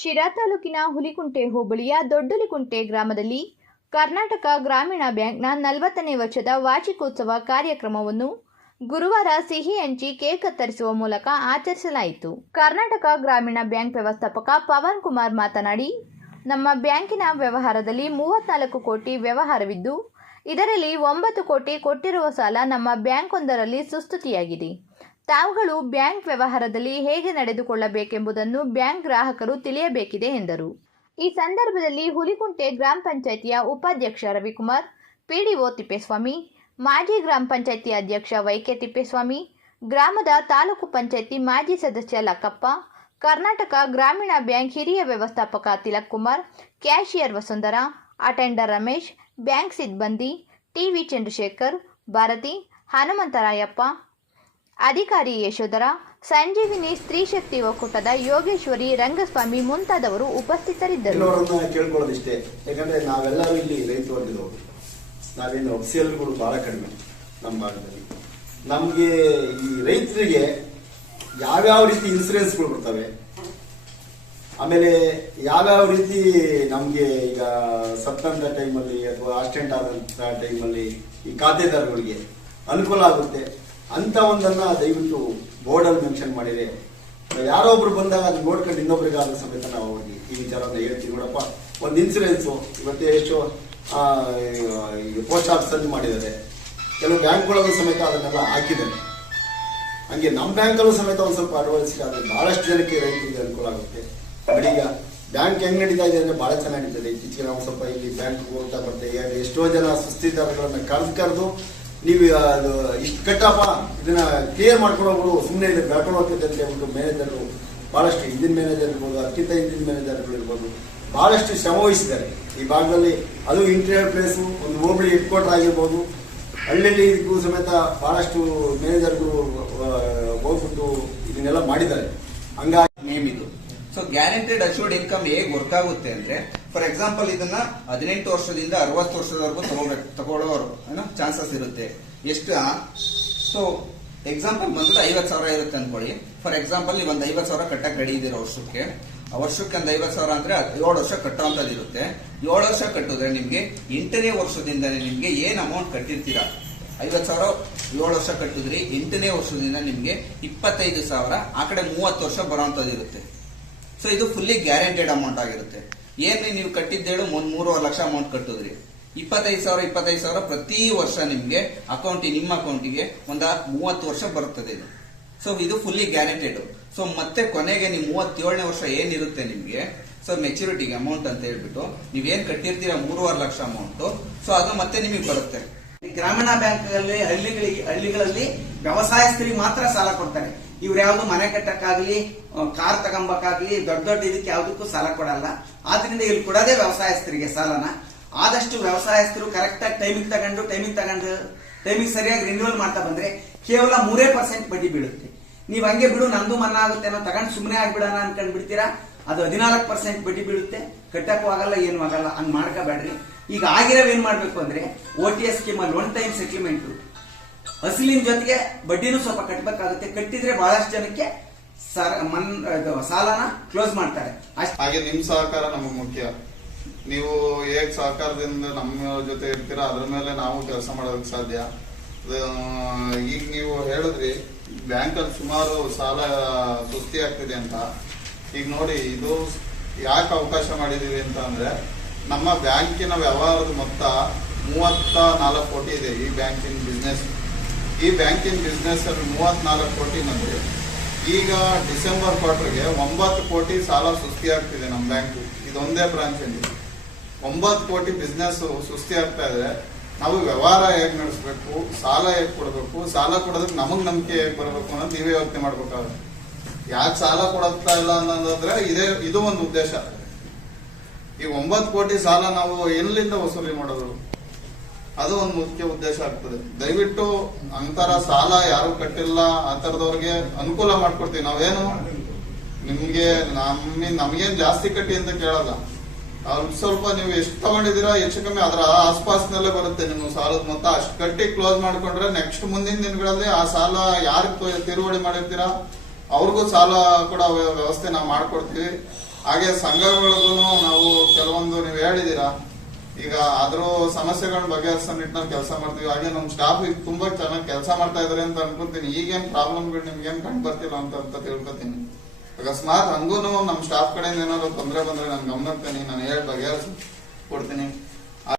ಶಿರಾ ತಾಲೂಕಿನ ಹುಲಿಕುಂಟೆ ಹೋಬಳಿಯ ದೊಡ್ಡುಲಿಕುಂಟೆ ಗ್ರಾಮದಲ್ಲಿ ಕರ್ನಾಟಕ ಗ್ರಾಮೀಣ ಬ್ಯಾಂಕ್ನ 40ನೇ ವರ್ಷದ ವಾರ್ಷಿಕೋತ್ಸವ ಕಾರ್ಯಕ್ರಮವನ್ನು ಗುರುವಾರ ಸಿಹಿ ಹಂಚಿ ಕೇಕ್ ಕತ್ತರಿಸುವ ಮೂಲಕ ಆಚರಿಸಲಾಯಿತು. ಕರ್ನಾಟಕ ಗ್ರಾಮೀಣ ಬ್ಯಾಂಕ್ ವ್ಯವಸ್ಥಾಪಕ ಪವನ್ ಕುಮಾರ್ ಮಾತನಾಡಿ, ನಮ್ಮ ಬ್ಯಾಂಕಿನ ವ್ಯವಹಾರದಲ್ಲಿ 34 ಕೋಟಿ ವ್ಯವಹಾರವಿದ್ದು, ಇದರಲ್ಲಿ 9 ಕೋಟಿ ಕೊಟ್ಟಿರುವ ಸಾಲ ನಮ್ಮ ಬ್ಯಾಂಕ್ ಒಂದರಲ್ಲಿ ಸುಸ್ತುತಿಯಾಗಿದೆ. ತಾವುಗಳು ಬ್ಯಾಂಕ್ ವ್ಯವಹಾರದಲ್ಲಿ ಹೇಗೆ ನಡೆದುಕೊಳ್ಳಬೇಕೆಂಬುದನ್ನು ಬ್ಯಾಂಕ್ ಗ್ರಾಹಕರು ತಿಳಿಯಬೇಕಿದೆ ಎಂದರು. ಈ ಸಂದರ್ಭದಲ್ಲಿ ಹುಲಿಕುಂಟೆ ಗ್ರಾಮ ಪಂಚಾಯಿತಿಯ ಉಪಾಧ್ಯಕ್ಷ ರವಿಕುಮಾರ್, ಪಿಡಿಒ ತಿಪ್ಪೇಸ್ವಾಮಿ, ಮಾಜಿ ಗ್ರಾಮ ಪಂಚಾಯಿತಿ ಅಧ್ಯಕ್ಷ ವೈಕೆ ತಿಪ್ಪೇಸ್ವಾಮಿ, ಗ್ರಾಮದ ತಾಲೂಕು ಪಂಚಾಯಿತಿ ಮಾಜಿ ಸದಸ್ಯ ಲಕ್ಕಪ್ಪ, ಕರ್ನಾಟಕ ಗ್ರಾಮೀಣ ಬ್ಯಾಂಕ್ ಹಿರಿಯ ವ್ಯವಸ್ಥಾಪಕ Tilak Kumar, cashier Vasundhara, attender Ramesh, bank ಸಿಬ್ಬಂದಿ ಟಿವಿ ಚಂದ್ರಶೇಖರ್, ಭಾರತಿ, ಹನುಮಂತರಾಯಪ್ಪ, ಅಧಿಕಾರಿ ಯಶೋಧರ, ಸಂಜೀವಿನಿ ಸ್ತ್ರೀ ಶಕ್ತಿ ಒಕ್ಕೂಟದ ಯೋಗೇಶ್ವರಿ, ರಂಗಸ್ವಾಮಿ ಮುಂತಾದವರು ಉಪಸ್ಥಿತರಿದ್ದರು. ಕೇಳ್ಕೊಳ್ಳೋದಿಷ್ಟೇ, ಯಾಕಂದ್ರೆ ನಾವೆಲ್ಲರೂ ಇಲ್ಲಿ ರೈತ ವರ್ಗದವರು, ನಾವೇನು ಅಫ್ಸಿಯಲ್ಗಳು ಬಹಳ ಕಡಿಮೆ ನಮ್ಮ ಭಾಗದಲ್ಲಿ. ನಮ್ಗೆ ಈ ರೈತರಿಗೆ ಯಾವ್ಯಾವ ರೀತಿ ಇನ್ಸೂರೆನ್ಸ್ಗಳು ಬರ್ತವೆ, ಆಮೇಲೆ ಯಾವ್ಯಾವ ರೀತಿ ನಮ್ಗೆ ಈಗ ಸತ್ತಂತ ಟೈಮಲ್ಲಿ ಅಥವಾ ಆಕ್ಸಿಡೆಂಟ್ ಆದಂತ ಟೈಮಲ್ಲಿ ಈ ಖಾತೆದಾರಗಳಿಗೆ ಅನುಕೂಲ ಆಗುತ್ತೆ ಅಂತ ಒಂದನ್ನ ದಯವಿಟ್ಟು ಬೋರ್ಡಲ್ಲಿ ಮೆನ್ಷನ್ ಮಾಡಿದ್ರೆ ಯಾರೋ ಒಬ್ರು ಬಂದಾಗ ಅದನ್ನ ನೋಡ್ಕೊಂಡು ಇನ್ನೊಬ್ರಿಗೆ ಆದ ಸಮೇತ ನಾವು ಅವ್ರಿಗೆ ಈ ವಿಚಾರವನ್ನು ಹೇಳ್ತೀವಿ. ನೋಡಪ್ಪ, ಒಂದು ಇನ್ಸೂರೆನ್ಸ್ ಇವತ್ತೇ ಎಷ್ಟು ಪೋಸ್ಟ್ ಆಫೀಸ್ ಅಲ್ಲಿ ಮಾಡಿದ್ದಾರೆ, ಕೆಲವು ಬ್ಯಾಂಕ್ಗಳಲ್ಲೂ ಸಮೇತ ಅದನ್ನೆಲ್ಲ ಹಾಕಿದ್ದಾರೆ. ಹಂಗೆ ನಮ್ಮ ಬ್ಯಾಂಕಲ್ಲೂ ಸಮೇತ ಒಂದು ಸ್ವಲ್ಪ ಅಳವಡಿಸಿ ಅದು ಬಹಳಷ್ಟು ಜನಕ್ಕೆ ರೈತರಿಗೆ ಅನುಕೂಲ ಆಗುತ್ತೆ. ಈಗ ಬ್ಯಾಂಕ್ ಹೆಂಗ್ ನಡೀತಾ ಇದೆ ಅಂದ್ರೆ ಬಹಳ ಚೆನ್ನಾಗಿ ನಡೀತದೆ. ಇತ್ತೀಚೆಗೆ ನಾವು ಸ್ವಲ್ಪ ಇಲ್ಲಿ ಬ್ಯಾಂಕ್ ಹೋಗ್ತಾ ಬರ್ತೇವೆ, ಎಷ್ಟೋ ಜನ ಸುಸ್ತಿದಾರಗಳನ್ನ ಕರೆದು ನೀವು ಅದು ಇಷ್ಟು ಕಟ್ಟಪ್ಪ ಇದನ್ನ ಕ್ಲಿಯರ್ ಮಾಡ್ಕೊಂಡು ಹೋಗ್ಬಿಡು, ಸುಮ್ಮನೆ ಇದೆ ಬೆಳ್ಕೊಂಡು ಹೋಗ್ತೈತೆ ಅಂತ ಹೇಳ್ಬಿಟ್ಟು ಮ್ಯಾನೇಜರ್ಗಳು ಬಹಳಷ್ಟು, ಹಿಂದಿನ ಮ್ಯಾನೇಜರ್ ಇರ್ಬೋದು, ಅತ್ಯಂತ ಹಿಂದಿನ ಮ್ಯಾನೇಜರ್ಗಳು ಇರ್ಬೋದು, ಬಹಳಷ್ಟು ಶ್ರಮ ವಹಿಸಿದ್ದಾರೆ ಈ ಭಾಗದಲ್ಲಿ. ಅದು ಇಂಟೀರಿಯರ್ ಪ್ಲೇಸು, ಒಂದು ಹೋಬಳಿ ಹೆಡ್ ಕ್ವಾರ್ಟರ್ ಆಗಿರ್ಬೋದು, ಹಳ್ಳಿಯಲ್ಲಿ ಇದಕ್ಕೂ ಸಮೇತ ಬಹಳಷ್ಟು ಮ್ಯಾನೇಜರ್ಗಳು ಹೋಗ್ಬಿಟ್ಟು ಇದನ್ನೆಲ್ಲ ಮಾಡಿದ್ದಾರೆ. ಹಂಗಾಗಿ ನೇಮ್ ಇದು. ಸೊ ಗ್ಯಾರಂಟಿಡ್ ಅಶ್ಯೂರ್ಡ್ ಇನ್ಕಮ್ ಹೇಗೆ ವರ್ಕ್ ಆಗುತ್ತೆ ಅಂದ್ರೆ, ಫಾರ್ ಎಕ್ಸಾಂಪಲ್ ಇದನ್ನ 18 ವರ್ಷದಿಂದ 60 ವರ್ಷದವರೆಗೂ ತಗೊಳ್ಳೋರು ಚಾನ್ಸಸ್ ಇರುತ್ತೆ. ಎಷ್ಟು? ಸೊ ಎಕ್ಸಾಂಪಲ್ ಬಂದ್ರೆ 50,000 ಇರುತ್ತೆ ಅನ್ಕೊಳ್ಳಿ. ಫಾರ್ ಎಕ್ಸಾಂಪಲ್ ನೀವು ಒಂದು 50,000 ಕಟ್ಟಕ್ಕೆ ರೆಡಿ ಇದ್ದೀರಾ ವರ್ಷಕ್ಕೆ ಒಂದು 50,000 ಅಂದ್ರೆ 7 ವರ್ಷ ಕಟ್ಟೋಂಥದ್ದು ಇರುತ್ತೆ. 7 ವರ್ಷ ಕಟ್ಟಿದ್ರೆ ನಿಮ್ಗೆ 8ನೇ ವರ್ಷದಿಂದನೇ ನಿಮ್ಗೆ ಏನ್ ಅಮೌಂಟ್ ಕಟ್ಟಿರ್ತೀರಾ, 50,000 7 ವರ್ಷ ಕಟ್ಟಿದ್ರಿ, 8ನೇ ವರ್ಷದಿಂದ ನಿಮ್ಗೆ 25,000 ಆ ಕಡೆ 30 ವರ್ಷ ಬರೋಂಥದ್ದು ಇರುತ್ತೆ. ಸೊ ಇದು ಫುಲ್ಲಿ ಗ್ಯಾರಂಟೆಡ್ ಅಮೌಂಟ್ ಆಗಿರುತ್ತೆ. ಏನ್ ನೀವು ಕಟ್ಟಿದ್ದೇಳು 3.5 ಲಕ್ಷ ಅಮೌಂಟ್ ಕಟ್ಟಿದ್ರಿ, 25,000 ಪ್ರತಿ ವರ್ಷ ನಿಮ್ಗೆ ನಿಮ್ಮ ಅಕೌಂಟಿಗೆ ಒಂದ 30 ವರ್ಷ ಬರುತ್ತದೆ ಇದು. ಸೊ ಇದು ಫುಲ್ಲಿ ಗ್ಯಾರಂಟೆಡ್. ಸೊ ಮತ್ತೆ ಕೊನೆಗೆ ನೀವು 37ನೇ ವರ್ಷ ಏನಿರುತ್ತೆ ನಿಮ್ಗೆ, ಸೊ ಮೆಚುರಿಟಿಗೆ ಅಮೌಂಟ್ ಅಂತ ಹೇಳ್ಬಿಟ್ಟು ನೀವೇನ್ ಕಟ್ಟಿರ್ತೀರಾ 3.5 ಲಕ್ಷ ಅಮೌಂಟ್, ಸೊ ಅದು ಮತ್ತೆ ನಿಮಗೆ ಬರುತ್ತೆ. ಗ್ರಾಮೀಣ ಬ್ಯಾಂಕ್ ಹಳ್ಳಿಗಳಲ್ಲಿ ವ್ಯವಸಾಯಸ್ಥರಿಗೆ ಮಾತ್ರ ಸಾಲ ಕೊಡ್ತಾರೆ. ಇವ್ರು ಯಾವ್ದು ಮನೆ ಕಟ್ಟಕ್ಕಾಗ್ಲಿ, ಕಾರ್ ತಗೊಂಬಕ್ಕಾಗ್ಲಿ, ದೊಡ್ಡ ಇದಕ್ಕೆ ಯಾವ್ದಕ್ಕೂ ಸಾಲ ಕೊಡಲ್ಲ. ಆದ್ರಿಂದ ಇಲ್ಲಿ ಕೊಡೋದೇ ವ್ಯವಸಾಯಸ್ಥರಿಗೆ ಸಾಲನ. ಆದಷ್ಟು ವ್ಯವಸಾಯಸ್ಥರು ಕರೆಕ್ಟ್ ಆಗಿ ಟೈಮಿಂಗ್ ಸರಿಯಾಗಿ ರಿನ್ಯೂವಲ್ ಮಾಡ್ತಾ ಬಂದ್ರೆ ಕೇವಲ 3% ಬಡ್ಡಿ ಬೀಳುತ್ತೆ. ನೀವ್ ಹಂಗೆ ಬಿಡು ನಂದು ಮನ್ನಾ ಆಗುತ್ತೆ ಅನ್ನೋ ತಗೊಂಡು ಸುಮ್ಮನೆ ಆಗ್ಬಿಡೋಣ ಅನ್ಕೊಂಡ್ ಬಿಡ್ತೀರಾ, ಅದು 14% ಬಡ್ಡಿ ಬೀಳುತ್ತೆ, ಕಟ್ಟಕ್ಕೂ ಆಗಲ್ಲ, ಏನು ಆಗಲ್ಲ. ಹಂಗ್ ಮಾಡ್ಕೋಬೇಡ್ರಿ. ಈಗ ಆಗಿರೋವ್ ಏನ್ ಮಾಡ್ಬೇಕು ಅಂದ್ರೆ OTS ಸ್ಕೀಮ್ ಅಲ್ಲಿ 1 ಟೈಮ್ ಸೆಟ್ಲ್ಮೆಂಟ್, ಅಸಲಿನ ಜೊತೆಗೆ ಬಡ್ಡಿನೂ ಸ್ವಲ್ಪ ಕಟ್ಟಬೇಕಾಗುತ್ತೆ. ಕಟ್ಟಿದ್ರೆ ಬಹಳಷ್ಟು ಜನಕ್ಕೆ ಸಾಲನ ಕ್ಲೋಸ್ ಮಾಡ್ತಾರೆ. ಹಾಗೆ ನಿಮ್ ಸಹಕಾರ ನಮಗ್ ಮುಖ್ಯ. ನೀವು ಹೇಗ್ ಸಹಕಾರದಿಂದ ನಮ್ಮ ಜೊತೆ ಇರ್ತೀರಾ ಅದ್ರ ಮೇಲೆ ನಾವು ಕೆಲಸ ಮಾಡೋದಕ್ಕೆ ಸಾಧ್ಯ. ಈಗ ನೀವು ಹೇಳಿದ್ರಿ ಬ್ಯಾಂಕ್ ಅಲ್ಲಿ ಸುಮಾರು ಸಾಲ ಸುಸ್ತಿ ಆಗ್ತಿದೆ ಅಂತ. ಈಗ ನೋಡಿ, ಇದು ಯಾಕೆ ಅವಕಾಶ ಮಾಡಿದೀವಿ ಅಂತ ಅಂದ್ರೆ, ನಮ್ಮ ಬ್ಯಾಂಕಿನ ವ್ಯವಹಾರದ ಮೊತ್ತ 34 ಕೋಟಿ ಇದೆ. ಈ ಬ್ಯಾಂಕಿನ ಬಿಸ್ನೆಸ್ ಅಲ್ಲಿ 34 ಕೋಟಿ ನಂತರ ಈಗ ಡಿಸೆಂಬರ್ ಕ್ವಾರ್ಟರ್ಗೆ 9 ಕೋಟಿ ಸಾಲ ಸುಸ್ತಿ ಆಗ್ತಿದೆ ನಮ್ಮ ಬ್ಯಾಂಕ್. ಇದೊಂದೇ ಬ್ರಾಂಚ್ ಅಲ್ಲಿ 9 ಕೋಟಿ ಬಿಸ್ನೆಸ್ ಸುಸ್ತಿ ಆಗ್ತಾ ಇದೆ. ನಾವು ವ್ಯವಹಾರ ಹೇಗ್ ನಡೆಸಬೇಕು, ಸಾಲ ಹೇಗ್ ಕೊಡಬೇಕು, ಸಾಲ ಕೊಡೋದಕ್ಕೆ ನಮಗ್ ನಂಬಿಕೆ ಹೇಗ್ ಬರಬೇಕು ಅನ್ನೋದು ನೀವೇ ಯೋಚನೆ ಮಾಡ್ಬೇಕಾಗುತ್ತೆ. ಯಾಕೆ ಸಾಲ ಕೊಡತ್ತಾ ಇಲ್ಲ ಅನ್ನೋದಾದ್ರೆ ಇದು ಒಂದು ಉದ್ದೇಶ. ಈ 9 ಕೋಟಿ ಸಾಲ ನಾವು ಎಲ್ಲಿಂದ ವಸೂಲಿ ಮಾಡೋದು, ಅದು ಒಂದು ಮುಖ್ಯ ಉದ್ದೇಶ ಆಗ್ತದೆ. ದಯವಿಟ್ಟು ಅಂತರ ಸಾಲ ಯಾರು ಕಟ್ಟಿಲ್ಲ ಆ ತರದವ್ರಿಗೆ ಅನುಕೂಲ ಮಾಡ್ಕೊಡ್ತೀವಿ. ನಾವೇನು ನಿಮ್ಗೆ ನಮ್ಗೇನ್ ಜಾಸ್ತಿ ಕಟ್ಟಿ ಅಂತ ಕೇಳಲ್ಲ. ಸ್ವಲ್ಪ ನೀವು ಎಷ್ಟು ತಗೊಂಡಿದ್ದೀರಾ ಹೆಚ್ಚು ಕಮ್ಮಿ ಅದರ ಆಸ್ಪಾಸ್ನಲ್ಲೇ ಬರುತ್ತೆ ನಿಮ್ಮ ಸಾಲದ ಮೊತ್ತ. ಅಷ್ಟು ಕಟ್ಟಿ ಕ್ಲೋಸ್ ಮಾಡ್ಕೊಂಡ್ರೆ ನೆಕ್ಸ್ಟ್ ಮುಂದಿನ ದಿನಗಳಲ್ಲಿ ಆ ಸಾಲ ಯಾರು ತಿರುವಳಿ ಮಾಡಿರ್ತೀರಾ ಅವ್ರಿಗೂ ಸಾಲ ಕೊಡೋ ವ್ಯವಸ್ಥೆ ನಾವು ಮಾಡ್ಕೊಡ್ತೀವಿ. ಹಾಗೆ ಸಂಘಗಳಿಗೂ ನಾವು ಕೆಲವೊಂದು ನೀವು ಹೇಳಿದೀರಾ, ಈಗ ಅದ್ರ ಸಮಸ್ಯೆಗಳನ್ನ ಬಗೆಹರಿಸೋ ನಿಟ್ಟಿನಲ್ಲಿ ಕೆಲಸ ಮಾಡ್ತೀವಿ. ಹಾಗೆ ನಮ್ಮ ಸ್ಟಾಫ್ ಈಗ ತುಂಬಾ ಚೆನ್ನಾಗಿ ಕೆಲಸ ಮಾಡ್ತಾ ಇದಾರೆ ಅಂತ ಅನ್ಕೊಂತೀನಿ. ಈಗೇನ್ ಪ್ರಾಬ್ಲಮ್ಗಳು ನಿಮ್ಗೇನ್ ಕಂಡು ಬರ್ತಿಲ್ಲ ಅಂತ ತಿಳ್ಕೊತೀನಿ. ಅಕಸ್ಮಾತ್ ಹಂಗೂ ನಮ್ಮ ಸ್ಟಾಫ್ ಕಡೆಯಿಂದ ಏನಾದ್ರು ತೊಂದರೆ ಬಂದ್ರೆ ನಾನು ಗಮನಿಸ್ತೀನಿ, ನಾನು ಹೇಳಿ ಬಗೆಹರಿಸಿ ಕೊಡ್ತೀನಿ.